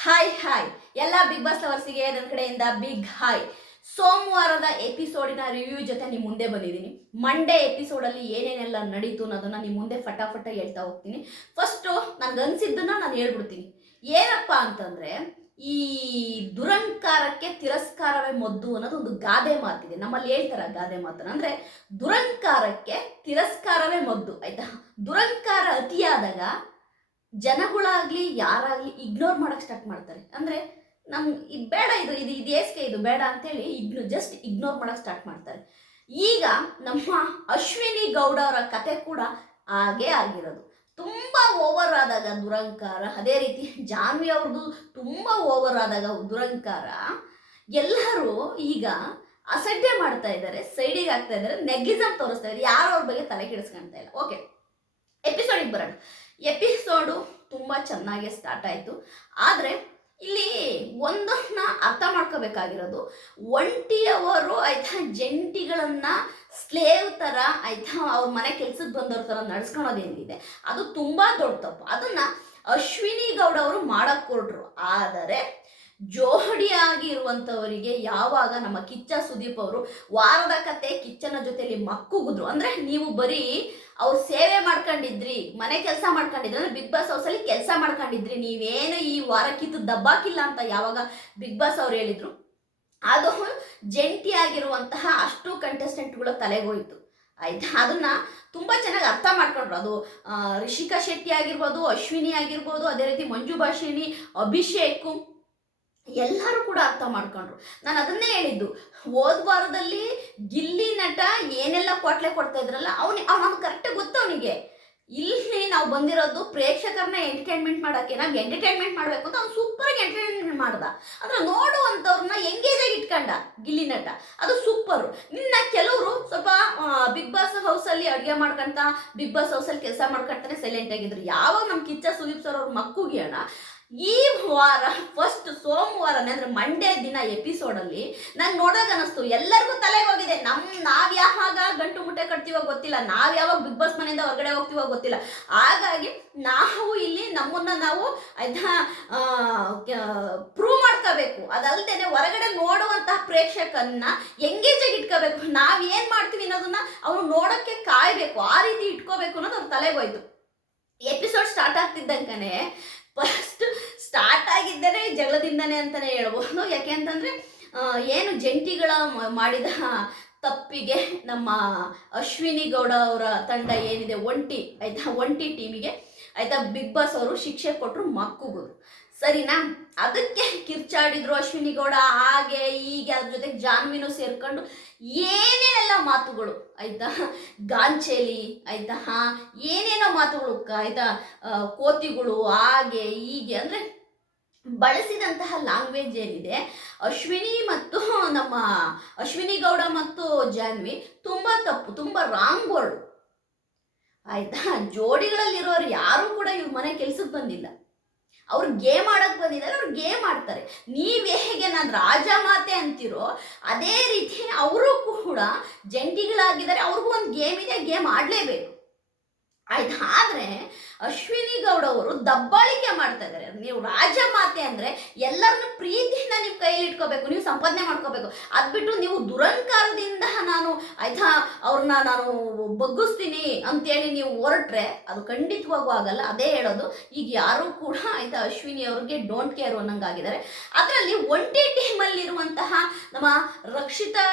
Hi hi ಎಲ್ಲ Bigg Boss ಲವರ್ಸಿಗೆ ನನ್ನ ಕಡೆಯಿಂದ ಬಿಗ್ ಹಾಯ್ ಸೋಮವಾರದ ಎಪಿಸೋಡಿನ ರಿವ್ಯೂ ಜೊತೆ ನಿಮ್ಮ ಮುಂದೆ ಬಂದಿದ್ದೀನಿ. ಮಂಡೇ ಎಪಿಸೋಡಲ್ಲಿ ಏನೇನೆಲ್ಲ ನಡೀತು ಅನ್ನೋದನ್ನ ನಿಮ್ಮ ಮುಂದೆ ಫಟಾಫಟ ಹೇಳ್ತಾ ಹೋಗ್ತೀನಿ. ಫಸ್ಟು ನನಗೆ ಅನ್ಸಿದ್ದನ್ನ ನಾನು ಹೇಳ್ಬಿಡ್ತೀನಿ. ಏನಪ್ಪ ಅಂತಂದ್ರೆ, ಈ ದುರಂಕಾರಕ್ಕೆ ತಿರಸ್ಕಾರವೇ ಮದ್ದು ಅನ್ನೋದು ಒಂದು ಗಾದೆ ಮಾತಿದೆ. ನಮ್ಮಲ್ಲಿ ಹೇಳ್ತಾರ ಗಾದೆ ಮಾತನ್ನ. ಅಂದ್ರೆ ದುರಂಕಾರಕ್ಕೆ ತಿರಸ್ಕಾರವೇ ಮದ್ದು. ಆಯ್ತಾ? ದುರಂಕಾರ ಅತಿಯಾದಾಗ ಜನಗಳಾಗ್ಲಿ, ಯಾರಾಗ್ಲಿ ಇಗ್ನೋರ್ ಮಾಡಕ್ ಸ್ಟಾರ್ಟ್ ಮಾಡ್ತಾರೆ. ಅಂದ್ರೆ ನಮ್ ಇದು ಬೇಡ ಇದು ಇದು ಇದು ಏಸ್ಕೆ ಇದು ಬೇಡ ಅಂತೇಳಿ ಇಗ್ನೋ ಜಸ್ಟ್ ಇಗ್ನೋರ್ ಮಾಡಕ್ ಸ್ಟಾರ್ಟ್ ಮಾಡ್ತಾರೆ. ಈಗ ನಮ್ಮ ಅಶ್ವಿನಿ ಗೌಡ ಅವರ ಕತೆ ಕೂಡ ಹಾಗೇ ಆಗಿರೋದು. ತುಂಬಾ ಓವರ್ ಆದಾಗ ದುರಂಕಾರ, ಅದೇ ರೀತಿ ಜಾನ್ವಿ ಅವ್ರದ್ದು ತುಂಬಾ ಓವರ್ ಆದಾಗ ದುರಂಕಾರ. ಎಲ್ಲರೂ ಈಗ ಅಸಡ್ಡೆ ಮಾಡ್ತಾ ಇದ್ದಾರೆ ಸೈಡಿಗೆ ಆಗ್ತಾ ಇದ್ದಾರೆ ನೆಗ್ಲಿಸಮ್ ತೋರಿಸ್ತಾ ಇದ್ದಾರೆ ಯಾರು ಅವ್ರ ಬಗ್ಗೆ ತಲೆ ಕೆಡಿಸ್ಕೊಳ್ತಾ ಇಲ್ಲ. ಓಕೆ ಎಪಿಸೋಡಿಗೆ ಬರೋಣ. ಎಪಿಸೋಡು ತುಂಬ ಚೆನ್ನಾಗಿ ಸ್ಟಾರ್ಟ್ ಆಯಿತು. ಆದರೆ ಇಲ್ಲಿ ಒಂದನ್ನ ಅರ್ಥ ಮಾಡ್ಕೋಬೇಕಾಗಿರೋದು, ಒಂಟಿಯವರು ಆಯ್ತಾ ಜಂಟಿಗಳನ್ನು ಸ್ಲೇವ್ ಥರ ಆಯ್ತಾ ಅವ್ರ ಮನೆ ಕೆಲ್ಸಕ್ಕೆ ಬಂದವ್ರ ಥರ ನಡ್ಸ್ಕೊಳೋದೇನಿದೆ ಅದು ತುಂಬ ದೊಡ್ಡ ತಪ್ಪು. ಅದನ್ನ ಅಶ್ವಿನಿ ಗೌಡ ಅವರು ಮಾಡಕ್ ಕೊಟ್ರು. ಆದರೆ ಜೋಡಿಯಾಗಿ ಇರುವಂಥವರಿಗೆ ಯಾವಾಗ ನಮ್ಮ ಕಿಚ್ಚ ಸುದೀಪ್ ಅವರು ವಾರದ ಕತೆ ಕಿಚ್ಚನ ಜೊತೆಯಲ್ಲಿ ಮಕ್ಕುಗಿದ್ರು. ಅಂದ್ರೆ ನೀವು ಬರೀ ಅವ್ರು ಸೇವೆ ಮಾಡ್ಕೊಂಡಿದ್ರಿ, ಮನೆ ಕೆಲಸ ಮಾಡ್ಕೊಂಡಿದ್ರಿ, ಅಂದ್ರೆ ಬಿಗ್ ಬಾಸ್ ಹೌಸಲ್ಲಿ ಕೆಲಸ ಮಾಡ್ಕೊಂಡಿದ್ರಿ, ನೀವೇನು ಈ ವಾರಕ್ಕಿತ್ತು ದಬ್ಬಾಕಿಲ್ಲ ಅಂತ ಯಾವಾಗ ಬಿಗ್ ಬಾಸ್ ಅವ್ರು ಹೇಳಿದ್ರು? ಅದು ಜಂಟಿಯಾಗಿರುವಂತಹ ಅಷ್ಟು ಕಂಟೆಸ್ಟೆಂಟ್ಗಳ ತಲೆಗೋಯಿತು. ಆಯ್ತಾ? ಅದನ್ನ ತುಂಬಾ ಚೆನ್ನಾಗಿ ಅರ್ಥ ಮಾಡ್ಕೊಂಡ್ರು. ಅದು ರಿಷಿಕಾ ಶೆಟ್ಟಿ ಆಗಿರ್ಬೋದು, ಅಶ್ವಿನಿ ಆಗಿರ್ಬೋದು, ಅದೇ ರೀತಿ ಮಂಜು ಭಾಷಿಣಿ, ಅಭಿಷೇಕ್ ಎಲ್ಲರೂ ಕೂಡ ಅರ್ಥ ಮಾಡ್ಕೊಂಡ್ರು. ನಾನು ಅದನ್ನೇ ಹೇಳಿದ್ದು, ಹೋದ ವಾರದಲ್ಲಿ ಗಿಲ್ಲಿ ನಟ ಏನೆಲ್ಲ ಕೊಟ್ಲೆ ಕೊಡ್ತಾ ಇದ್ರಲ್ಲ, ಅವನಿ ಅವ್ನು ಕರೆಕ್ಟಾಗಿ ಗೊತ್ತು ಅವನಿಗೆ. ಇಲ್ಲಿ ನಾವು ಬಂದಿರೋದು ಪ್ರೇಕ್ಷಕರನ್ನ ಎಂಟರ್ಟೈನ್ಮೆಂಟ್ ಮಾಡೋಕ್ಕೆ, ನಾವು ಎಂಟರ್ಟೈನ್ಮೆಂಟ್ ಮಾಡಬೇಕು ಅಂತ ಅವ್ನು ಸೂಪರಾಗಿ ಎಂಟರ್ಟೈನ್ಮೆಂಟ್ ಮಾಡ್ದ. ಅಂದ್ರೆ ನೋಡುವಂಥವ್ರನ್ನ ಎಂಗೇಜ್ ಆಗಿ ಇಟ್ಕೊಂಡ ಗಿಲ್ಲಿ ನಟ. ಅದು ಸೂಪರು ನಿನ್ನ ಕೆಲವರು ಸ್ವಲ್ಪ ಬಿಗ್ ಬಾಸ್ ಹೌಸಲ್ಲಿ ಅಡುಗೆ ಮಾಡ್ಕೊಂತ ಬಿಗ್ ಬಾಸ್ ಹೌಸಲ್ಲಿ ಕೆಲಸ ಮಾಡ್ಕೊಂತಾನೆ ಸೈಲೆಂಟ್ ಆಗಿದ್ರು. ಯಾವಾಗ ನಮ್ಮ ಕಿಚ್ಚ ಸುದೀಪ್ ಸರ್ ಅವ್ರ ಮಕ್ಕಳಿಗೆ ಅಣ್ಣ ಈ ವಾರ ಫಸ್ಟ್ ಸೋಮವಾರನೇ ಅಂದ್ರೆ ಮಂಡೇ ದಿನ ಎಪಿಸೋಡಲ್ಲಿ ನಂಗೆ ನೋಡೋಕೆ ಅನಿಸ್ತು. ಎಲ್ಲರಿಗೂ ತಲೆಗೆ ಹೋಗಿದೆ. ನಮ್ ನಾವ್ ಯಾವಾಗ ಗಂಟು ಮುಟ್ಟೆ ಕಟ್ತೀವೋ ಗೊತ್ತಿಲ್ಲ. ನಾವ್ ಯಾವಾಗ ಬಿಗ್ ಬಾಸ್ ಮನೆಯಿಂದ ಹೊರಗಡೆ ಹೋಗ್ತೀವೋ ಗೊತ್ತಿಲ್ಲ. ಹಾಗಾಗಿ ನಾವು ಇಲ್ಲಿ ನಮ್ಮನ್ನ ನಾವು ಆಯ್ತಾ ಪ್ರೂವ್ ಮಾಡ್ಕೋಬೇಕು. ಅದಲ್ದೇನೆ ಹೊರಗಡೆ ನೋಡುವಂತಹ ಪ್ರೇಕ್ಷಕನ್ನ ಎಂಗೇಜ್ ಆಗಿ ಇಟ್ಕೋಬೇಕು. ನಾವ್ ಏನ್ ಮಾಡ್ತೀವಿ ಅನ್ನೋದನ್ನ ಅವ್ರು ನೋಡಕ್ಕೆ ಕಾಯ್ಬೇಕು. ಆ ರೀತಿ ಇಟ್ಕೋಬೇಕು ಅನ್ನೋದು ಅವ್ರ ತಲೆಗೋಯ್ತು ಎಪಿಸೋಡ್ ಸ್ಟಾರ್ಟ್ ಆಗ್ತಿದ್ದಂಕನೇ ಆಗಿದ್ದರೆ ಜಗಳದಿಂದನೇ ಅಂತಾನೆ ಹೇಳ್ಬೋದು. ಯಾಕೆ ಅಂತಂದ್ರೆ ಏನು ಜಂಟಿಗಳ ಮಾಡಿದ ತಪ್ಪಿಗೆ ನಮ್ಮ ಅಶ್ವಿನಿ ಗೌಡ ಅವರ ತಂಡ ಏನಿದೆ, ಒಂಟಿ, ಆಯ್ತಾ, ಒಂಟಿ ಟೀಮಿಗೆ, ಆಯ್ತಾ, ಬಿಗ್ ಬಾಸ್ ಅವರು ಶಿಕ್ಷೆ ಕೊಟ್ಟರು ಮಕ್ಕಳು ಸರಿನಾ? ಅದಕ್ಕೆ ಕಿರ್ಚಾಡಿದ್ರು ಅಶ್ವಿನಿ ಗೌಡ, ಹಾಗೆ ಹೀಗೆ ಅದ್ರ ಜೊತೆ ಜಾನ್ವಿನೂ ಸೇರ್ಕೊಂಡು ಏನೇನೆಲ್ಲ ಮಾತುಗಳು, ಆಯ್ತಾ, ಗಾಂಚೇಲಿ, ಆಯ್ತಾ, ಹಾ, ಏನೇನೋ ಮಾತುಗಳು, ಆಯ್ತಾ ಕೋತಿಗಳು, ಹಾಗೆ ಹೀಗೆ, ಅಂದ್ರೆ ಬಳಸಿದಂತಹ ಲ್ಯಾಂಗ್ವೇಜ್ ಏನಿದೆ, ಅಶ್ವಿನಿ ಮತ್ತು ನಮ್ಮ ಅಶ್ವಿನಿ ಗೌಡ ಮತ್ತು ಜಾನ್ವಿ ತುಂಬಾ ತಪ್ಪು, ತುಂಬಾ ರಾಂಗ್ ವರ್ಡ್ ಆಯ್ತಾ? ಜೋಡಿಗಳಲ್ಲಿರೋರು ಯಾರು ಕೂಡ ಇವ್ರ ಮನೆ ಕೆಲ್ಸಕ್ಕೆ ಬಂದಿಲ್ಲ. ಅವ್ರು ಗೇಮ್ ಆಡಕ್ಕೆ ಬಂದಿದ್ದಾರೆ, ಅವ್ರು ಗೇಮ್ ಆಡ್ತಾರೆ. ನೀವು ಹೇಗೆ ನಾನು ರಾಜ ಮಾತೆ ಅಂತಿರೋ, ಅದೇ ರೀತಿ ಅವರು ಕೂಡ ಜಂಟಿಗಳಾಗಿದ್ದಾರೆ, ಅವ್ರಿಗೂ ಒಂದು ಗೇಮ್ ಇದೆ ಗೇಮ್ ಆಡ್ಲೇಬೇಕು. ಆದ್ರೆ ಅಶ್ವಿನಿ ಗೌಡ ಅವರು ದಬ್ಬಾಳಿಕೆ ಮಾಡ್ತಾ ಇದ್ದಾರೆ. ನೀವು ರಾಜ ಮಾತೆ ಅಂದ್ರೆ ಎಲ್ಲರನ್ನು ಪ್ರೀತಿಯಿಂದ ನೀವು ಕೈಲಿ ಇಟ್ಕೋಬೇಕು, ನೀವು ಸಂಪಾದನೆ ಮಾಡ್ಕೋಬೇಕು. ಅದ್ಬಿಟ್ಟು ನೀವು ದುರಂಕಾರದಿಂದ ನಾನು ಆಯ್ತಾ ಅವ್ರನ್ನ ನಾನು ಬಗ್ಗಿಸ್ತೀನಿ ಅಂತೇಳಿ ನೀವು ಹೊರಟ್ರೆ ಅದು ಖಂಡಿತವಾಗೂ ಆಗಲ್ಲ. ಅದೇ ಹೇಳೋದು, ಈಗ ಯಾರು ಕೂಡ ಆಯ್ತಾ ಅಶ್ವಿನಿ ಅವ್ರಿಗೆ ಡೋಂಟ್ ಕೇರ್ ಅನ್ನಂಗಾಗಿದ್ದಾರೆ. ಅದರಲ್ಲಿ ಒಂಟಿ ಟೀಮಲ್ಲಿರುವಂತಹ ನಮ್ಮ ರಕ್ಷಿತಾ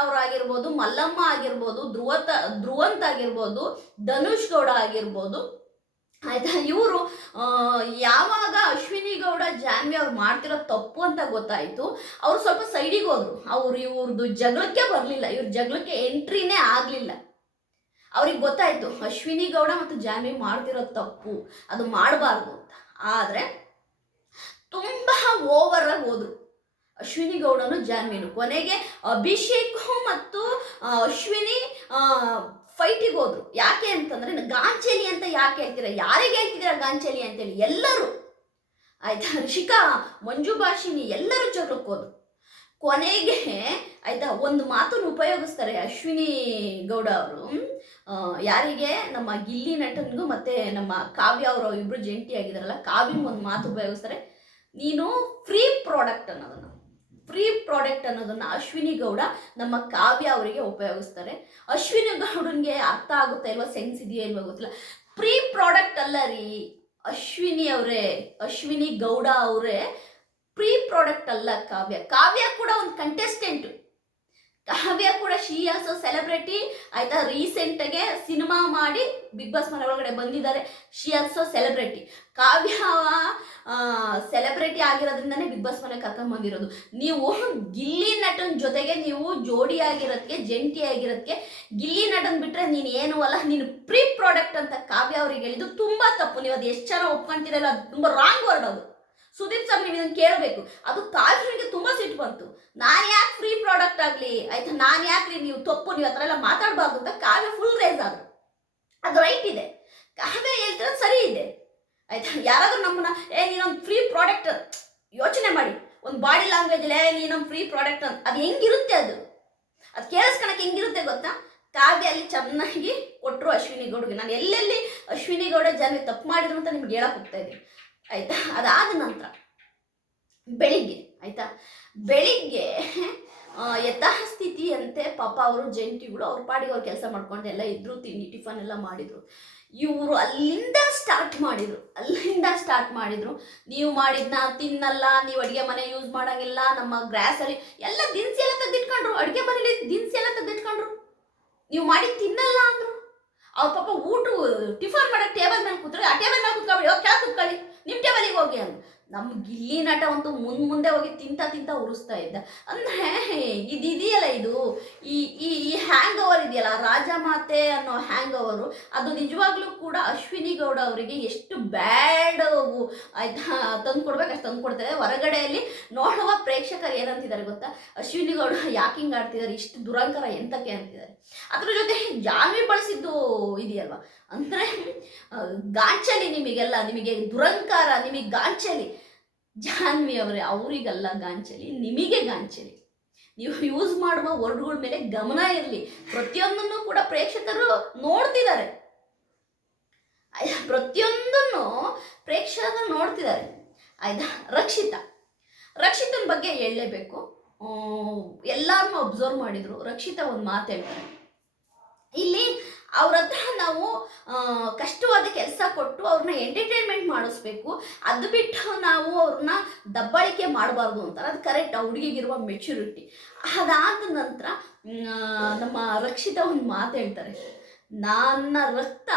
ಅವರಾಗಿರ್ಬೋದು, ಮಲ್ಲಮ್ಮ ಆಗಿರ್ಬೋದು, ಧ್ರುವತ, ಧ್ರುವಂತ್ ಆಗಿರ್ಬೋದು, ಧನುಷ್ ಗೌಡ ಆಗಿರ್ಬೋದು. ಆಯ್ತಾ? ಇವರು ಯಾವಾಗ ಅಶ್ವಿನಿ ಗೌಡ, ಜಾನ್ವಿ ಅವ್ರು ಮಾಡ್ತಿರೋ ತಪ್ಪು ಅಂತ ಗೊತ್ತಾಯಿತು. ಅವ್ರು ಸ್ವಲ್ಪ ಸೈಡಿಗೆ ಹೋದ್ರು. ಅವ್ರು ಇವ್ರದ್ದು ಜಗಳಕ್ಕೆ ಬರಲಿಲ್ಲ. ಇವ್ರ ಜಗಳಕ್ಕೆ ಎಂಟ್ರಿನೇ ಆಗಲಿಲ್ಲ. ಅವ್ರಿಗೆ ಗೊತ್ತಾಯಿತು, ಅಶ್ವಿನಿ ಗೌಡ ಮತ್ತು ಜಾನ್ವಿ ಮಾಡ್ತಿರೋ ತಪ್ಪು. ಅದು ಮಾಡಬಾರ್ದು ಅಂತ. ಆದರೆ, ತುಂಬಾ ಓವರ್ ಆಗಿ ಹೋದ್ರು. ಅಶ್ವಿನಿ ಗೌಡನು ಜಾಮೀನು ಕೊನೆಗೆ ಅಭಿಷೇಕ್ ಮತ್ತು ಅಶ್ವಿನಿ ಫೈಟಿಗೆ ಹೋದ್ರು. ಯಾಕೆ ಅಂತಂದ್ರೆ ಗಾಂಚಲಿ ಅಂತ ಯಾಕೆ ಹೇಳ್ತೀರಾ? ಯಾರಿಗೆ ಹೇಳ್ತಿದ್ದೀರಾ ಗಾಂಚಲಿ ಅಂತೇಳಿ? ಎಲ್ಲರೂ. ಆಯ್ತಾ? ಮಂಜು ಭಾಷಿನಿ ಎಲ್ಲರೂ ಜಗಳಕ್ಕೆ ಹೋದ್ರು. ಕೊನೆಗೆ, ಆಯ್ತಾ, ಒಂದು ಮಾತನ್ನು ಉಪಯೋಗಿಸ್ತಾರೆ ಅಶ್ವಿನಿ ಗೌಡ ಅವರು ಯಾರಿಗೆ? ನಮ್ಮ ಗಿಲ್ಲಿ ನಟನ್ಗೂ ಮತ್ತೆ ನಮ್ಮ ಕಾವ್ಯ ಅವರು ಇಬ್ರು ಜಂಟಿ ಆಗಿದಾರಲ್ಲ ಕಾವ್ಯ ಒಂದು ಮಾತು ಉಪಯೋಗಿಸ್ತಾರೆ. ನೀನು ಫ್ರೀ ಪ್ರಾಡಕ್ಟ್ ಅನ್ನೋದನ್ನ. ಫ್ರೀ ಪ್ರಾಡಕ್ಟ್ ಅನ್ನೋದನ್ನ ಅಶ್ವಿನಿ ಗೌಡ ನಮ್ಮ ಕಾವ್ಯ ಅವರಿಗೆ ಉಪಯೋಗಿಸ್ತಾರೆ. ಅಶ್ವಿನಿ ಗೌಡನ್ಗೆ ಅರ್ಥ ಆಗುತ್ತಾ ಇಲ್ವಾ? ಸೆನ್ಸ್ ಇದೆಯಾ ಇಲ್ವಾ ಗೊತ್ತಿಲ್ಲ. ಪ್ರೀ ಪ್ರಾಡಕ್ಟ್ ಅಲ್ಲ ರೀ. ಅಶ್ವಿನಿ ಅವರೇ, ಅಶ್ವಿನಿ ಗೌಡ ಅವರೇ ಪ್ರೀ ಪ್ರಾಡಕ್ಟ್ ಅಲ್ಲ ಕಾವ್ಯ. ಕಾವ್ಯ ಕೂಡ ಒಂದು ಕಂಟೆಸ್ಟೆಂಟ್ ಕಾವ್ಯ ಕೂಡ ಶಿ ಆಲ್ಸೋ ಸೆಲೆಬ್ರಿಟಿ ಆಯ್ತಾ? ರೀಸೆಂಟಾಗೆ ಸಿನಿಮಾ ಮಾಡಿ ಬಿಗ್ ಬಾಸ್ ಮನೆ ಒಳಗಡೆ ಬಂದಿದ್ದಾರೆ. ಶಿ ಸೆಲೆಬ್ರಿಟಿ ಕಾವ್ಯ ಸೆಲೆಬ್ರಿಟಿ ಆಗಿರೋದ್ರಿಂದನೇ ಬಿಗ್ ಬಾಸ್ ಮನೆ ಕರ್ಕೊಂಡ್ ಬಂದಿರೋದು. ನೀವು ಗಿಲ್ಲಿ ನಟನ್ ಜೊತೆಗೆ ನೀವು ಜೋಡಿ ಆಗಿರೋದಕ್ಕೆ ಜಂಟಿ ಆಗಿರೋದಕ್ಕೆ ಗಿಲ್ಲಿ ನಟನ್ ಬಿಟ್ರೆ ನೀನು ಏನು ಅಲ್ಲ, ನೀನು ಪ್ರೀ ಪ್ರಾಡಕ್ಟ್ ಅಂತ ಕಾವ್ಯ ಅವ್ರಿಗೆ ಹೇಳಿದ್ದು ತುಂಬಾ ತಪ್ಪು. ನೀವು ಅದು ಎಷ್ಟು ಜನ ಒಪ್ಕೊಂತೀರಲ್ಲ, ಅದು ತುಂಬಾ ರಾಂಗ್ ವರ್ಡ್ ಅದು. ಸುದೀಪ್ ಸರ್ ನೀವು ಇದನ್ನು ಕೇಳಬೇಕು. ಅದು ಕಾವ್ಯನಿಗೆ ತುಂಬ ಸಿಟ್ಟು ಬಂತು. ನಾನು ಯಾಕೆ ಫ್ರೀ ಪ್ರಾಡಕ್ಟ್ ಆಗಲಿ, ಆಯ್ತಾ? ನಾನು ಯಾಕ್ರಿ ನೀವು ತಪ್ಪು, ನೀವು ಆ ಥರ ಎಲ್ಲ ಮಾತಾಡಬಾರ್ದು ಅಂತ ಕಾವ್ಯ ಫುಲ್ ರೇಸ್ ಆದ್ರು. ಅದು ರೈಟ್ ಇದೆ. ಕಾವ್ಯ ಹೇಳ್ತಿರೋದು ಸರಿ ಇದೆ. ಆಯ್ತಾ? ಯಾರಾದರೂ ನಮ್ಮನ್ನ, ಏ ನೀನೊಂದು ಫ್ರೀ ಪ್ರಾಡಕ್ಟ್ ಯೋಚನೆ ಮಾಡಿ. ಒಂದು ಬಾಡಿ ಲ್ಯಾಂಗ್ವೇಜ್ ಏ ನೀನೊಂದು ಫ್ರೀ ಪ್ರಾಡಕ್ಟ್ ಅಂತ. ಅದು ಹೆಂಗಿರುತ್ತೆ ಅದು? ಅದು ಕೇಳಿಸ್ಕೊಳಕ್ಕೆ ಹೆಂಗಿರುತ್ತೆ ಗೊತ್ತಾ? ಕಾವ್ಯ ಅಲ್ಲಿ ಚೆನ್ನಾಗಿ ಕೊಟ್ಟರು ಅಶ್ವಿನಿ ಗೌಡ್ಗೆ. ನಾನು ಎಲ್ಲೆಲ್ಲಿ ಅಶ್ವಿನಿ ಗೌಡ ಜನ ತಪ್ಪು ಮಾಡಿದ್ರು ಅಂತ ನಿಮ್ಗೆ ಹೇಳಕ್ ಹೋಗ್ತಾ ಇದ್ದೀನಿ. ಆಯ್ತಾ? ಅದಾದ ನಂತರ ಬೆಳಿಗ್ಗೆ, ಆಯ್ತಾ? ಬೆಳಿಗ್ಗೆ ಯಥಾಸ್ಥಿತಿಯಂತೆ ಪಾಪ ಅವರು, ಜಂಟಿಗಳು ಅವ್ರ ಪಾಡಿಗೆ ಅವ್ರು ಕೆಲಸ ಮಾಡ್ಕೊಂಡು ಎಲ್ಲ ಇದ್ರು, ತಿಂಡಿ ಟಿಫನ್ ಎಲ್ಲ ಮಾಡಿದ್ರು. ಇವರು ಅಲ್ಲಿಂದ ಸ್ಟಾರ್ಟ್ ಮಾಡಿದ್ರು, ಅಲ್ಲಿಂದ ಸ್ಟಾರ್ಟ್ ಮಾಡಿದ್ರು. ನೀವು ಮಾಡಿದ್ನ ತಿನ್ನಲ್ಲ, ನೀವು ಅಡುಗೆ ಮನೆ ಯೂಸ್ ಮಾಡಂಗಿಲ್ಲ, ನಮ್ಮ ಗ್ರಾಸರಿ ಎಲ್ಲ ದಿನಸಿ ಎಲ್ಲ ತೆಗೆದಿಟ್ಕೊಂಡ್ರು, ಅಡುಗೆ ಮನೇಲಿ ದಿನಸಿ ಎಲ್ಲ ತೆಗೆದಿಟ್ಕೊಂಡ್ರು. ನೀವು ಮಾಡಿ ತಿನ್ನಲ್ಲ ಅಂದ್ರು. ಅವ್ರ ಪಾಪ ಊಟ, ಟಿಫನ್ ಮಾಡೋಕ್ಕೆ ಟೇಬಲ್ ಮೇಲೆ ಕೂತ್ರೆ ಆ ಟೇಬಲ್ ಮೇಲೆ ಕೂತ್ಕೊಬಿಡಿ ಹೋಗಿ ಕೆಳಗೆ ಕೂತ್ಕೊಳ್ಳಿ. ನಿಮ್ಮ ಟೇಬಲಿಗೆ ಹೋಗಿ ಅಂದ. ನಮ್ಮ ಗಿಲ್ಲಿ ನಟ ಅಂತೂ ಮುಂದೆ ಮುಂದೆ ಹೋಗಿ ತಿಂತ ತಿಂತ ಉರಿಸ್ತಾ ಇದ್ದ. ಅಂದ್ರೆ, ಇದಿದೆಯಲ್ಲ ಇದು? ಈ ಈ ಈ ಹ್ಯಾಂಗ್ ಓವರ್ ಇದೆಯಲ್ಲ, ರಾಜಮಾತೆ ಅನ್ನೋ ಹ್ಯಾಂಗ್ ಓವರು ಅದು ನಿಜವಾಗ್ಲೂ ಕೂಡ ಅಶ್ವಿನಿ ಗೌಡ ಅವರಿಗೆ ಎಷ್ಟು ಬ್ಯಾಡ್ ಆಯ್ತಾ? ತಂದು ಕೊಡ್ಬೇಕು, ಅಷ್ಟು ತಂದು ಕೊಡ್ತಾರೆ. ಹೊರಗಡೆಯಲ್ಲಿ ನೋಡುವ ಪ್ರೇಕ್ಷಕರು ಏನಂತಿದ್ದಾರೆ ಗೊತ್ತಾ? ಅಶ್ವಿನಿ ಗೌಡ ಯಾಕೆ ಹಿಂಗೆ ಆಡ್ತಿದ್ದಾರೆ ಇಷ್ಟು ದುರಂಕರ ಎಂತಕ್ಕೆ ಅಂತಿದ್ದಾರೆ? ಅದ್ರ ಜೊತೆ ಜಾನ್ವಿ ಬಳಸಿದ್ದು ಇದೆಯಲ್ವಾ? ಅಂದ್ರೆ ಗಾಂಚಲಿ ನಿಮಗೆಲ್ಲ, ನಿಮಗೆ ದುರಂಕಾರ, ನಿಮಗೆ ಗಾಂಚಲಿ. ಜಾನ್ವಿ ಅವರೇ, ಅವರಿಗಲ್ಲ ಗಾಂಚಲಿ, ನಿಮಗೆ ಗಾಂಚಲಿ. ನೀವು ಯೂಸ್ ಮಾಡುವ ವರ್ಡ್ಗಳ ಮೇಲೆ ಗಮನ ಇರಲಿ. ಪ್ರತಿಯೊಂದನ್ನು ಕೂಡ ಪ್ರೇಕ್ಷಕರು ನೋಡ್ತಿದ್ದಾರೆ. ಪ್ರತಿಯೊಂದನ್ನು ಪ್ರೇಕ್ಷಕರು ನೋಡ್ತಿದ್ದಾರೆ. ಆಯ್ತಾ? ರಕ್ಷಿತ. ರಕ್ಷಿತನ ಬಗ್ಗೆ ಹೇಳಲೇಬೇಕು. ಎಲ್ಲರನ್ನೂ ಅಬ್ಸರ್ವ್ ಮಾಡಿದ್ರು. ರಕ್ಷಿತಾ ಒಂದು ಮಾತು ಹೇಳ್ತಾರೆ ಇಲ್ಲಿ ಅವ್ರ ಹತ್ರ ನಾವು ಕಷ್ಟವಾದ ಕೆಲಸ ಕೊಟ್ಟು ಅವ್ರನ್ನ ಎಂಟರ್ಟೈನ್ಮೆಂಟ್ ಮಾಡಿಸ್ಬೇಕು. ಅದು ಬಿಟ್ಟು ನಾವು ಅವ್ರನ್ನ ದಬ್ಬಾಳಿಕೆ ಮಾಡಬಾರ್ದು ಅಂತಾರೆ. ಅದು ಕರೆಕ್ಟ್ ಆ ಹುಡುಗಿಗಿರುವ ಮೆಚುರಿಟಿ ಅದಾದ ನಂತರ ನಮ್ಮ ರಕ್ಷಿತ ಒಂದು ಮಾತು ಹೇಳ್ತಾರೆ. ನನ್ನ ರಕ್ತ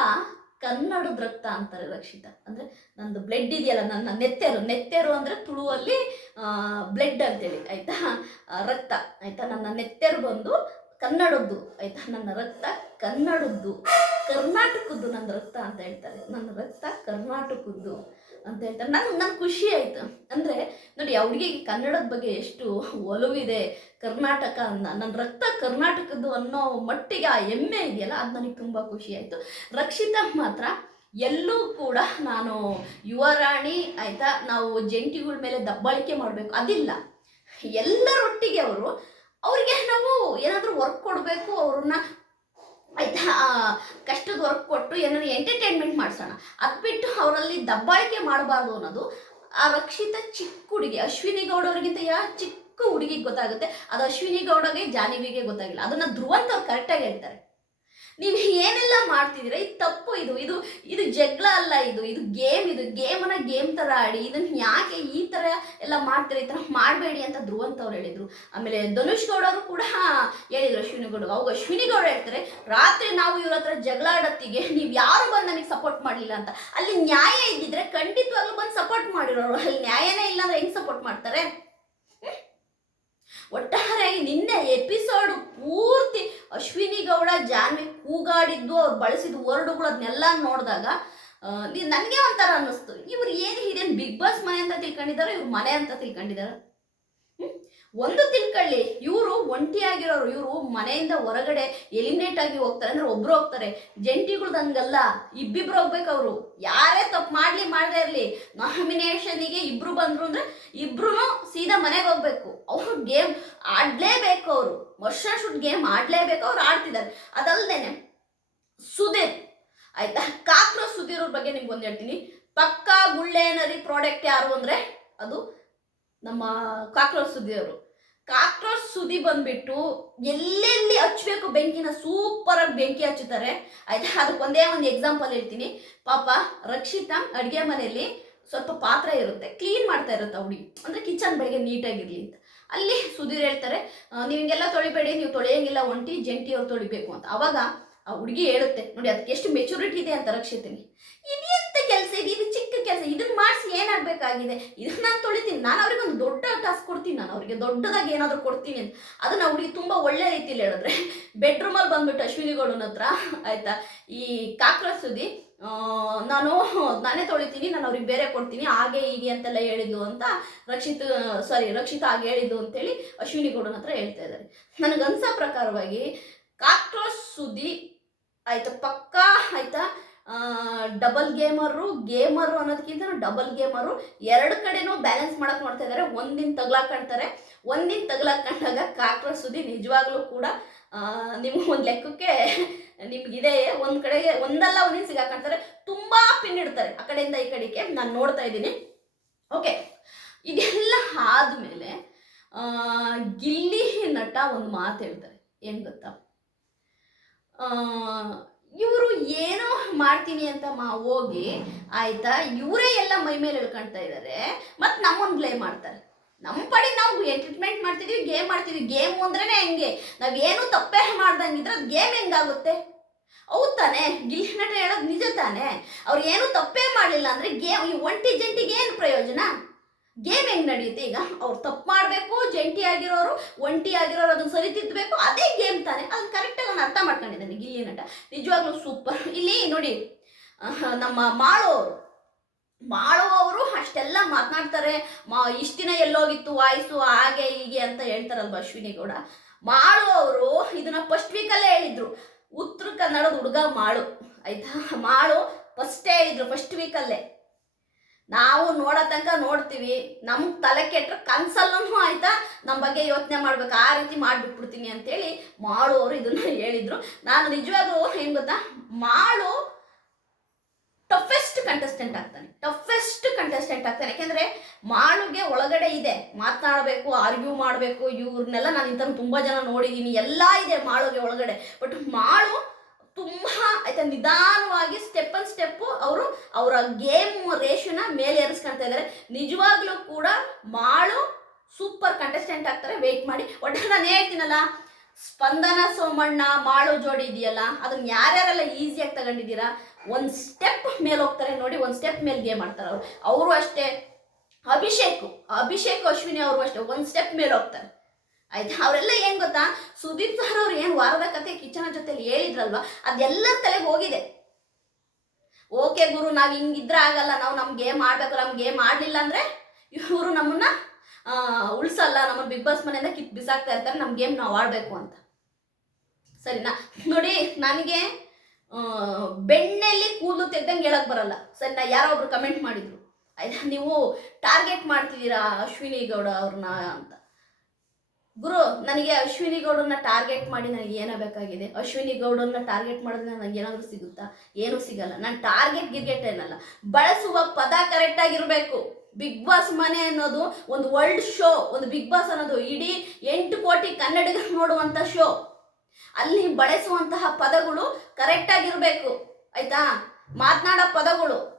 ಕನ್ನಡದ ರಕ್ತ ಅಂತಾರೆ ರಕ್ಷಿತ. ಅಂದರೆ ನಂದು ಬ್ಲಡ್ ಇದೆಯಲ್ಲ, ನನ್ನ ನೆತ್ತೆರು. ನೆತ್ತೆರು ಅಂದರೆ ತುಳುವಲ್ಲಿ ಬ್ಲಡ್ ಅಂತೇಳಿ. ಆಯಿತಾ? ರಕ್ತ. ಆಯಿತಾ? ನನ್ನ ನೆತ್ತೆರು ಬಂದು ಕನ್ನಡದ್ದು. ಆಯಿತಾ? ನನ್ನ ರಕ್ತ ಕನ್ನಡದ್ದು ಕರ್ನಾಟಕದ್ದು ನನ್ನ ರಕ್ತ ಅಂತ ಹೇಳ್ತಾರೆ. ನನ್ನ ರಕ್ತ ಕರ್ನಾಟಕದ್ದು ಅಂತ ಹೇಳ್ತಾರೆ. ನಂಗೆ ನಂಗೆ ಖುಷಿ ಆಯಿತು. ಅಂದರೆ ನೋಡಿ ಅವ್ರಿಗೆ ಕನ್ನಡದ ಬಗ್ಗೆ ಎಷ್ಟು ಒಲವಿದೆ. ಕರ್ನಾಟಕ ಅನ್ನ ನನ್ನ ರಕ್ತ ಕರ್ನಾಟಕದ್ದು ಅನ್ನೋ ಮಟ್ಟಿಗೆ ಆ ಹೆಮ್ಮೆ ಇದೆಯಲ್ಲ, ಅದು ನನಗೆ ತುಂಬ ಖುಷಿ ಆಯಿತು. ರಕ್ಷಿತಾ ಮಾತ್ರ ಎಲ್ಲೂ ಕೂಡ ನಾನು ಯುವರಾಣಿ ಆಯಿತಾ, ನಾವು ಜಂಟಿಗಳ ಮೇಲೆ ದಬ್ಬಾಳಿಕೆ ಮಾಡಬೇಕು. ಅದಿಲ್ಲ. ಎಲ್ಲರೊಟ್ಟಿಗೆ ಅವರು, ಅವ್ರಿಗೆ ನಾವು ಏನಾದರೂ ವರ್ಕ್ ಕೊಡಬೇಕು, ಅವ್ರನ್ನ ಕಷ್ಟದ ವರ್ಕ್ ಕೊಟ್ಟು ಏನಾದ್ರು ಎಂಟರ್ಟೈನ್ಮೆಂಟ್ ಮಾಡಿಸೋಣ. ಅದು ಬಿಟ್ಟು ಅವರಲ್ಲಿ ದಬ್ಬಾಳಿಕೆ ಮಾಡಬಾರ್ದು ಅನ್ನೋದು ಆ ರಕ್ಷಿತ ಚಿಕ್ಕ ಹುಡುಗಿ, ಅಶ್ವಿನಿ ಗೌಡ ಯಾ ಚಿಕ್ಕ ಹುಡುಗಿಗೆ ಗೊತ್ತಾಗುತ್ತೆ. ಅದು ಅಶ್ವಿನಿ ಗೌಡಗೆ ಜಾನಿವಿಗೆ ಗೊತ್ತಾಗಿಲ್ಲ. ಅದನ್ನ ಧ್ರುವಂತ ಅವ್ರು ಕರೆಕ್ಟಾಗಿ ಹೇಳ್ತಾರೆ. ನೀವು ಏನೆಲ್ಲ ಮಾಡ್ತಿದ್ದೀರಾ? ಇದು ತಪ್ಪು ಇದು. ಇದು ಇದು ಜಗಳ ಅಲ್ಲ ಇದು. ಇದು ಗೇಮ್ ಇದು. ಗೇಮನ್ನ ಗೇಮ್ ಥರ ಆಡಿ ಇದನ್ನ ಯಾಕೆ ಈ ಥರ ಎಲ್ಲ ಮಾಡ್ತೀರಾ? ಈ ಥರ ಮಾಡಬೇಡಿ ಅಂತ ಧ್ರುವಂತ ಅವ್ರು ಹೇಳಿದ್ರು. ಆಮೇಲೆ ಧನುಷ್ ಗೌಡರು ಕೂಡ ಹೇಳಿದ್ರು, ಅಶ್ವಿನಿ ಗೌಡ. ಅವಾಗ ಅಶ್ವಿನಿ ಗೌಡ ಹೇಳ್ತಾರೆ, ರಾತ್ರಿ ನಾವು ಇವ್ರ ಹತ್ರ ಜಗಳ ಆಡತ್ತಿಗೆ ನೀವು ಯಾರು ಬಂದು ನನಗೆ ಸಪೋರ್ಟ್ ಮಾಡಲಿಲ್ಲ ಅಂತ. ಅಲ್ಲಿ ನ್ಯಾಯ ಇದ್ದಿದ್ರೆ ಖಂಡಿತವಾಗ್ಲೂ ಬಂದು ಸಪೋರ್ಟ್ ಮಾಡಿರೋರು. ಅಲ್ಲಿ ನ್ಯಾಯನೇ ಇಲ್ಲ ಅಂದ್ರೆ ಹೆಂಗೆ ಸಪೋರ್ಟ್ ಮಾಡ್ತಾರೆ? ಒಟ್ಟಾರೆಯಾಗಿ ನಿನ್ನೆ ಎಪಿಸೋಡ್ ಪೂರ್ತಿ ಅಶ್ವಿನಿ ಗೌಡ, ಜಾನ್ವಿ ಕೂಗಾಡಿದ್ದು, ಅವ್ರು ಬಳಸಿದ ವರ್ಡ್ಗಳು ಅದನ್ನೆಲ್ಲ ನೋಡಿದಾಗ ನನಗೆ ಒಂಥರ ಅನ್ನಿಸ್ತು. ಇವ್ರು ಏನು ಇದೇನು ಬಿಗ್ ಬಾಸ್ ಮನೆ ಅಂತ ತಿಳ್ಕೊಂಡಿದ್ದಾರೆ, ಇವ್ರು ಮನೆ ಅಂತ ತಿಳ್ಕೊಂಡಿದ್ದಾರೆ? ಒಂದು ತಿನ್ಕೊಳ್ಳಿ ಇವರು ಒಂಟಿಯಾಗಿರೋರು ಇವರು ಮನೆಯಿಂದ ಹೊರಗಡೆ ಎಲಿಮಿನೇಟ್ ಆಗಿ ಹೋಗ್ತಾರೆ. ಅಂದ್ರೆ ಒಬ್ರು ಹೋಗ್ತಾರೆ. ಜಂಟಿಗಳ್ದಂಗಲ್ಲ ಇಬ್ಬಿಬ್ರು ಹೋಗ್ಬೇಕು ಅವರು. ಯಾರೇ ತಪ್ಪು ಮಾಡ್ಲಿ, ಮಾಡದೇ ಇರಲಿ. ನಾಮಿನೇಷನಿಗೆ ಇಬ್ರು ಬಂದ್ರು ಅಂದ್ರೆ ಇಬ್ರು ಸೀದಾ ಮನೆಗೆ ಹೋಗ್ಬೇಕು. ಅವರು ಗೇಮ್ ಆಡ್ಲೇಬೇಕು ಅವರು. ವರ್ಷ ಶುಡ್ ಗೇಮ್ ಆಡ್ಲೇಬೇಕು ಅವ್ರು ಆಡ್ತಿದ್ದಾರೆ. ಅದಲ್ದೇನೆ ಸುಧೀರ್. ಆಯ್ತಾ? ಕಾಕ್ರೋ ಸುಧೀರ್ ಅವ್ರ ಬಗ್ಗೆ ನಿಮ್ಗೆ ಒಂದು ಹೇಳ್ತೀನಿ. ಪಕ್ಕಾ ಗುಳ್ಳೆನರಿ ಪ್ರಾಡಕ್ಟ್ ಯಾರು ಅಂದ್ರೆ ಅದು ನಮ್ಮ ಕಾಕ್ರೋಚ್ ಸುದ್ದಿಯವರು ಕಾಕ್ರೋಚ್ ಸುದಿ ಬಂದ್ಬಿಟ್ಟು ಎಲ್ಲೆಲ್ಲಿ ಹಚ್ಬೇಕು ಬೆಂಕಿನ ಸೂಪರ್ ಆಗಿ ಬೆಂಕಿ ಹಚ್ಚುತ್ತಾರೆ. ಆಯ್ತಾ? ಅದಕ್ಕೆ ಒಂದೇ ಎಕ್ಸಾಂಪಲ್ ಹೇಳ್ತೀನಿ. ಪಾಪ ರಕ್ಷಿತಾ ಅಡುಗೆ ಮನೆಯಲ್ಲಿ ಸ್ವಲ್ಪ ಪಾತ್ರೆ ಇರುತ್ತೆ. ಕ್ಲೀನ್ ಮಾಡ್ತಾ ಇರುತ್ತೆ ಹುಡುಗಿ. ಅಂದರೆ ಕಿಚನ್ ಬೆಳಗ್ಗೆ ನೀಟಾಗಿರಲಿ ಅಂತ. ಅಲ್ಲಿ ಸುಧೀರ್ ಹೇಳ್ತಾರೆ ನಿಮಗೆಲ್ಲ ತೊಳಿಬೇಡಿ, ನೀವು ತೊಳೆಯಂಗಿಲ್ಲ, ಒಂಟಿ ಜಂಟಿ ಅವ್ರು ತೊಳಿಬೇಕು ಅಂತ. ಅವಾಗ ಆ ಹುಡುಗಿ ಹೇಳುತ್ತೆ, ನೋಡಿ, ಅದಕ್ಕೆ ಎಷ್ಟು ಮೆಚುರಿಟಿ ಇದೆ ಅಂತ ರಕ್ಷಿತೀನಿ ಇದೆಂತ ಕೆಲಸ ಇದೆ ಇದು ಚಿಕ್ಕ ಕೆಲಸ ಇದನ್ನ ಮಾಡಿಸಿ ಏನಾಗಬೇಕಾಗಿದೆ? ಇದನ್ನ ನಾನು ತೊಳಿತೀನಿ. ನಾನು ಅವ್ರಿಗೆ ಒಂದು ದೊಡ್ಡ ಟಾಸ್ಕ್ ಕೊಡ್ತೀನಿ. ನಾನು ಅವರಿಗೆ ದೊಡ್ಡದಾಗಿ ಏನಾದರೂ ಕೊಡ್ತೀನಿ ಅಂತ. ಅದನ್ನ ಅವ್ರಿಗೆ ತುಂಬ ಒಳ್ಳೆ ರೀತಿಯಲ್ಲಿ ಹೇಳಿದ್ರೆ ಬೆಡ್ರೂಮಲ್ಲಿ ಬಂದ್ಬಿಟ್ಟು ಅಶ್ವಿನಿ ಗೌಡನ ಹತ್ರ, ಆಯಿತಾ? ಈ ಕಾಕ್ರೋಚ್ ಸುದ್ದಿ ನಾನು ನಾನೇ ತೊಳಿತೀನಿ, ನಾನು ಅವ್ರಿಗೆ ಬೇರೆ ಕೊಡ್ತೀನಿ, ಹಾಗೆ ಹೀಗೆ ಅಂತೆಲ್ಲ ಹೇಳಿದ್ದು ಅಂತ ರಕ್ಷಿತ್ ಸಾರಿ ರಕ್ಷಿತಾ ಹಾಗೆ ಹೇಳಿದ್ದು ಅಂತೇಳಿ ಅಶ್ವಿನಿ ಗೌಡನ ಹತ್ರ ಹೇಳ್ತಾ ಇದ್ದಾರೆ. ನನಗನ್ಸೋ ಪ್ರಕಾರವಾಗಿ ಕಾಕ್ರೋಚ್ ಸುದ್ದಿ, ಆಯ್ತಾ, ಪಕ್ಕಾ, ಆಯ್ತಾ? ಡಬಲ್ ಗೇಮರು ಗೇಮರು ಅನ್ನೋದಕ್ಕಿಂತ ಡಬಲ್ ಗೇಮರು ಎರಡು ಕಡೆನೂ ಬ್ಯಾಲೆನ್ಸ್ ಮಾಡಕ್ ನೋಡ್ತಾ ಇದ್ದಾರೆ ಒಂದಿನ ತಗ್ಲಾಕೊಂತಾರೆ ಒಂದಿನ ತಗ್ಲಾಕೊಂಡಾಗ ಕಾಕ್ರೋಚ್ ಸುದ್ದಿ ನಿಜವಾಗ್ಲೂ ಕೂಡ ನಿಮ್ಗೆ ಒಂದು ಲೆಕ್ಕಕ್ಕೆ ನಿಮ್ಗಿದೆ. ಒಂದು ಕಡೆಗೆ ಒಂದಲ್ಲ ಒಂದಿನ ಸಿಗಾಕೊಂತಾರೆ. ತುಂಬಾ ಪಿನ್ ಇಡ್ತಾರೆ ಆ ಕಡೆಯಿಂದ ಈ ಕಡೆಗೆ. ನಾನು ನೋಡ್ತಾ ಇದ್ದೀನಿ. ಓಕೆ ಇದೆಲ್ಲ ಆದಮೇಲೆ ಗಿಲ್ಲಿ ನಟ ಒಂದು ಮಾತು ಹೇಳ್ತಾರೆ. ಏನು ಗೊತ್ತಾ? ಇವರು ಏನೋ ಮಾಡ್ತೀನಿ ಅಂತ ಮಾ ಹೋಗಿ, ಆಯ್ತಾ? ಇವರೇ ಎಲ್ಲ ಮೈ ಮೇಲೆ ಹೇಳ್ಕೊಳ್ತಾ ಇದ್ದಾರೆ ಮತ್ತು ನಮ್ಮನ್ನು ಬ್ಲೇಮ್ ಮಾಡ್ತಾರೆ. ನಮ್ಮ ಪಡಿ ನಾವು ಎಂಟರ್ಟೈನ್ಮೆಂಟ್ ಮಾಡ್ತಿದೀವಿ ಗೇಮ್ ಮಾಡ್ತಿದ್ವಿ. ಗೇಮ್ ಅಂದ್ರೇ ಹೆಂಗೆ? ನಾವೇನು ತಪ್ಪೇ ಮಾಡ್ದಂಗಿದ್ರೆ ಅದು ಗೇಮ್ ಹೆಂಗಾಗುತ್ತೆ? ಹೌದು ತಾನೆ. ಗಿಲ್ಲಿ ನಟ ಹೇಳೋದು ನಿಜ ತಾನೆ. ಅವ್ರು ಏನು ತಪ್ಪೇ ಮಾಡಲಿಲ್ಲ ಅಂದರೆ ಗೇಮ್ ಈ ಒಂಟಿ ಜಂಟಿಗೆ ಏನು ಪ್ರಯೋಜನ? ಗೇಮ್ ಹೆಂಗ್ ನಡೆಯುತ್ತೆ ಈಗ? ಅವ್ರು ತಪ್ಪು ಮಾಡಬೇಕು, ಜಂಟಿ ಆಗಿರೋರು, ಒಂಟಿ ಆಗಿರೋರು ಅದನ್ನ ಸರಿ ತಿದ್ದಬೇಕು ಅದೇ ಗೇಮ್ ತಾನೆ. ಅದನ್ನ ಕರೆಕ್ಟಾಗಿ ಆಗಿ ಅರ್ಥ ಮಾಡ್ಕೊಂಡಿದ್ದಾನೆ, ಗಿಲ್ಲಿ ನಟ. ನಿಜವಾಗ್ಲೂ ಸೂಪರ್ ಇಲ್ಲಿ ನೋಡಿ ನಮ್ಮ ಮಾಳು ಅವರು. ಮಾಳು ಅವರು ಅಷ್ಟೆಲ್ಲ ಮಾತನಾಡ್ತಾರೆ. ಮಾ, ಇಷ್ಟ ದಿನ ಎಲ್ಲೋಗಿತ್ತು, ವಾಯ್ಸು ಹಾಗೆ ಹೀಗೆ ಅಂತ ಹೇಳ್ತಾರಲ್ವ ಅಶ್ವಿನಿ ಗೌಡ. ಮಾಳು ಅವರು ಇದನ್ನ ಫಸ್ಟ್ ವೀಕಲ್ಲೇ ಹೇಳಿದ್ರು. ಉತ್ತರ ಕನ್ನಡದ ಹುಡುಗ ಮಾಳು. ಆಯ್ತಾ? ಮಾಳು ಫಸ್ಟೇ ಹೇಳಿದ್ರು ಫಸ್ಟ್ ವೀಕಲ್ಲೇ ನಾವು ನೋಡೋ ತನಕ ನೋಡ್ತೀವಿ. ನಮ್ಗೆ ತಲೆ ಕೆಟ್ಟರೆ ಕನ್ಸಲ್ಲೂ ಆಯ್ತಾ ನಮ್ಮ ಬಗ್ಗೆ ಯೋಚನೆ ಮಾಡ್ಬೇಕು. ಆ ರೀತಿ ಮಾಡಿಬಿಟ್ಬಿಡ್ತೀನಿ ಅಂತೇಳಿ ಮಾಳು ಇದನ್ನು ಹೇಳಿದರು. ನಾನು ನಿಜವಾಗ್ಲೂ ಏನು ಗೊತ್ತಾ? ಮಾಳು ಟಫೆಸ್ಟ್ ಕಂಟೆಸ್ಟೆಂಟ್ ಆಗ್ತಾನೆ. ಟಫೆಸ್ಟ್ ಕಂಟೆಸ್ಟೆಂಟ್ ಆಗ್ತಾನೆ. ಯಾಕೆಂದರೆ ಮಾಳುಗೆ ಒಳಗಡೆ ಇದೆ. ಮಾತನಾಡಬೇಕು ಆರ್ಗ್ಯೂ ಮಾಡಬೇಕು, ಇವ್ರನ್ನೆಲ್ಲ ನಾನು ಇಂಥ ತುಂಬ ಜನ ನೋಡಿದ್ದೀನಿ ಎಲ್ಲ ಇದೆ ಮಾಳುಗೆ ಒಳಗಡೆ. ಬಟ್ ಮಾಳು ತುಂಬ ಆಯ್ತಾ ನಿಧಾನವಾಗಿ ಸ್ಟೆಪ್ ಅನ್ ಸ್ಟೆಪ್ಪು ಅವರು ಅವರ ಗೇಮ್ ರೇಷನ ಮೇಲೆ ಏರಿಸ್ಕೊಳ್ತಾ ಇದ್ದಾರೆ ನಿಜವಾಗ್ಲೂ ಕೂಡ ಮಾಳು ಸೂಪರ್ ಕಂಟೆಸ್ಟೆಂಟ್ ಆಗ್ತಾರೆ. ವೇಟ್ ಮಾಡಿ. ಒಟ್ಟು ನಾನು ಹೇಳ್ತೀನಲ್ಲ, ಸ್ಪಂದನ ಸೋಮಣ್ಣ, ಮಾಳು ಜೋಡಿ ಇದೆಯಲ್ಲ, ಅದನ್ನ ಯಾರ್ಯಾರೆಲ್ಲ ಈಸಿಯಾಗಿ ತಗೊಂಡಿದ್ದೀರಾ, ಒಂದು ಸ್ಟೆಪ್ ಮೇಲೆ ಹೋಗ್ತಾರೆ ನೋಡಿ, ಒಂದು ಸ್ಟೆಪ್ ಮೇಲೆ ಗೇಮ್ ಆಡ್ತಾರೆ ಅವರು. ಅವರು ಅಷ್ಟೇ. ಅಭಿಷೇಕ್ ಅಭಿಷೇಕ್, ಅಶ್ವಿನಿ ಅವರು ಅಷ್ಟೇ. ಒಂದು ಸ್ಟೆಪ್ ಮೇಲೆ ಹೋಗ್ತಾರೆ. ಆಯ್ತಾ? ಅವರೆಲ್ಲ ಏನು ಗೊತ್ತಾ? ಸುದೀಪ್ ಸರ್ ಅವ್ರು ಏನು ವಾರದ ಕತೆ ಕಿಚನ ಜೊತೆಲಿ ಹೇಳಿದ್ರಲ್ವಾ? ಅದೆಲ್ಲ ತಲೆಗೆ ಹೋಗಿದೆ. ಓಕೆ ಗುರು, ನಾವು ಹಿಂಗಿದ್ರೆ ಆಗಲ್ಲ. ನಾವು ನಮ್ಗೆ ಗೇಮ್ ಆಡ್ಬೇಕು. ನಮ್ಗೆ ಗೇಮ್ ಮಾಡಲಿಲ್ಲ ಅಂದರೆ ಇವರು ನಮ್ಮನ್ನ ಉಳಿಸಲ್ಲ ಉಳ್ಸಲ್ಲ. ನಮ್ಮ ಬಿಗ್ ಬಾಸ್ ಮನೆಯಿಂದ ಕಿತ್ ಬಿಸಾಕ್ತಾ ಇರ್ತಾರೆ. ನಮ್ಮ ಗೇಮ್ ನಾವು ಆಡಬೇಕು ಅಂತ. ಸರಿನಾ? ನೋಡಿ, ನನಗೆ ಬೆಣ್ಣೆಲ್ಲಿ ಕೂದಲು ತೆಗ್ದಂಗೆ ಹೇಳಕ್ ಬರಲ್ಲ. ಸರಿನಾ? ಯಾರೋ ಒಬ್ರು ಕಮೆಂಟ್ ಮಾಡಿದ್ರು. ಆಯ್ತಾ? ನೀವು ಟಾರ್ಗೆಟ್ ಮಾಡ್ತಿದ್ದೀರಾ ಅಶ್ವಿನಿ ಗೌಡ ಅವ್ರನ್ನ ಅಂತ. ಗುರು, ನನಗೆ ಅಶ್ವಿನಿ ಗೌಡರನ್ನ ಟಾರ್ಗೆಟ್ ಮಾಡಿ ನನಗೆ ಏನಾಗಬೇಕಾಗಿದೆ ಅಶ್ವಿನಿ ಗೌಡರನ್ನ ಟಾರ್ಗೆಟ್ ಮಾಡಿದ್ರೆ ನನಗೆ ಏನಾದರೂ ಸಿಗುತ್ತಾ? ಏನೂ ಸಿಗಲ್ಲ. ನಾನು ಟಾರ್ಗೆಟ್ ಗಿರ್ಗೆಟ್ ಏನಲ್ಲ. ಬಳಸುವ ಪದ ಕರೆಕ್ಟ್ ಆಗಿರಬೇಕು. ಬಿಗ್ ಬಾಸ್ ಮನೆ ಅನ್ನೋದು ಒಂದು ವರ್ಲ್ಡ್ ಶೋ ಒಂದು ಬಿಗ್ ಬಾಸ್ ಅನ್ನೋದು ಇಡೀ ಎಂಟು ಕೋಟಿ ಕನ್ನಡಿಗರು ನೋಡುವಂಥ ಶೋ ಅಲ್ಲಿ ಬಳಸುವಂತಹ ಪದಗಳು ಕರೆಕ್ಟ್ ಆಗಿರಬೇಕು. ಆಯ್ತಾ? ಮಾತನಾಡೋ ಪದಗಳು.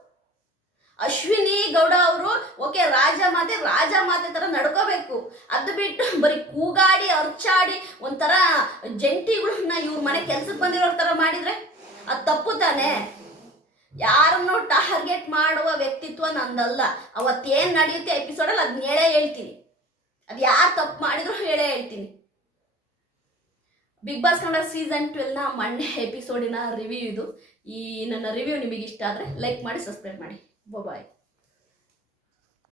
ಅಶ್ವಿನಿ ಗೌಡ ಅವರು, ಓಕೆ, ರಾಜ ಮಾತೆ ರಾಜ ಮಾತೆ ಥರ ನಡ್ಕೋಬೇಕು. ಅದು ಬಿಟ್ಟು ಬರೀ ಕೂಗಾಡಿ, ಅರ್ಚಾಡಿ ಒಂಥರ ಜಂಟಿಗಳನ್ನ ಇವ್ರ ಮನೆ ಕೆಲ್ಸಕ್ಕೆ ಬಂದಿರೋ ಥರ ಮಾಡಿದ್ರೆ ಅದು ತಪ್ಪು ತಾನೆ? ಯಾರನ್ನು ಟಾರ್ಗೆಟ್ ಮಾಡುವ ವ್ಯಕ್ತಿತ್ವ ನಂದಲ್ಲ. ಅವತ್ತೇನು ನಡೆಯುತ್ತೆ ಎಪಿಸೋಡಲ್ಲಿ ಅದನ್ನ ಹೇಳೇ ಹೇಳ್ತೀನಿ. ಅದು ಯಾರು ತಪ್ಪು ಮಾಡಿದ್ರು ಹೇಳೇ ಹೇಳ್ತೀನಿ. ಬಿಗ್ ಬಾಸ್ ಕನ್ನಡ ಸೀಸನ್ ಟ್ವೆಲ್ನ ಮಂಡೆ ಎಪಿಸೋಡಿನ ರಿವ್ಯೂ ಇದು. ಈ ನನ್ನ ರಿವ್ಯೂ ನಿಮಗೆ ಇಷ್ಟ ಆದರೆ ಲೈಕ್ ಮಾಡಿ ಸಬ್ಸ್ಕ್ರೈಬ್ ಮಾಡಿ. Bye bye.